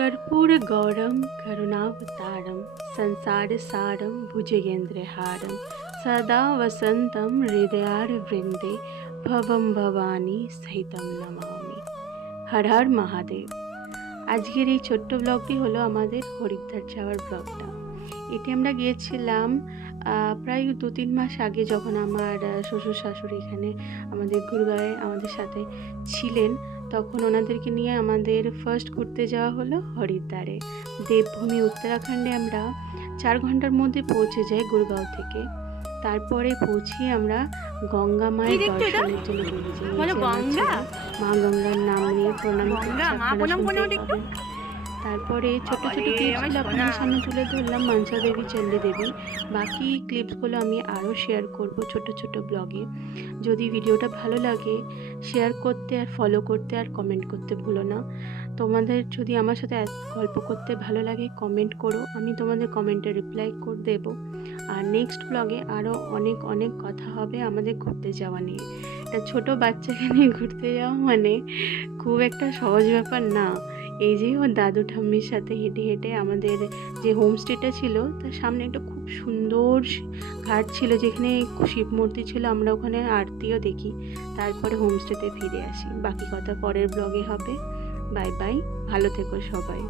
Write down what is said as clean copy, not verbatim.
कर्पूरगौरं करुणावतारं संसारसारं भुजगेन्द्रहारं सदा वसन्तं हृदयारविन्दे भवं भवानी सहितं नमामि। हर हर महादेव। আজকের এই ছোট্ট ব্লগটি হলো আমাদের হরিদ্বার যাওয়ার ব্লগটা। এটি আমরা গিয়েছিলাম প্রায় 2-3 মাস আগে, যখন আমার শ্বশুর শাশুড়ি এখানে আমাদের গুরগাঁওয়ে আমাদের সাথে ছিলেন, তখন ওনাদেরকে নিয়ে আমাদের ফার্স্ট ঘুরতে যাওয়া হলো হরিদ্বারে। দেবভূমি উত্তরাখণ্ডে আমরা 4 ঘন্টার মধ্যে পৌঁছে যাই গুরগাঁও থেকে। তারপরে পৌঁছিয়ে আমরা গঙ্গা মায়ের দর্শনের জন্য বেরিয়েছি। মা গঙ্গার নাম নিয়ে প্রণাম করছি। তারপরে ছোট ছোট ক্লিপসগুলো আপনাদের সামনে তুলে ধরলাম, মনসা দেবী, চণ্ডী দেবী। বাকি ক্লিপসগুলো আমি আরও শেয়ার করব ছোট ছোট ব্লগে। যদি ভিডিওটা ভালো লাগে শেয়ার করতে আর ফলো করতে আর কমেন্ট করতে ভুলো না। তোমাদের যদি আমার সাথে গল্প করতে ভালো লাগে কমেন্ট করো, আমি তোমাদের কমেন্টে রিপ্লাই করে দেবো। আর নেক্সট ব্লগে আরও অনেক অনেক কথা হবে আমাদের ঘুরতে যাওয়া নিয়ে। একটা ছোটো বাচ্চাকে নিয়ে ঘুরতে যাওয়া মানে খুব একটা সহজ ব্যাপার না। এই যে ওর দাদু ঠাম্মির সাথে হেঁটে হেঁটে আমাদের যে হোমস্টেটা ছিল তার সামনে একটা খুব সুন্দর ঘাট ছিল, যেখানে শিব মূর্তি ছিল। আমরা ওখানে আরতিও দেখি, তারপরে হোমস্টেতে ফিরে আসি। বাকি কথা পরের ব্লগে হবে। বাই বাই, ভালো থেকো সবাই।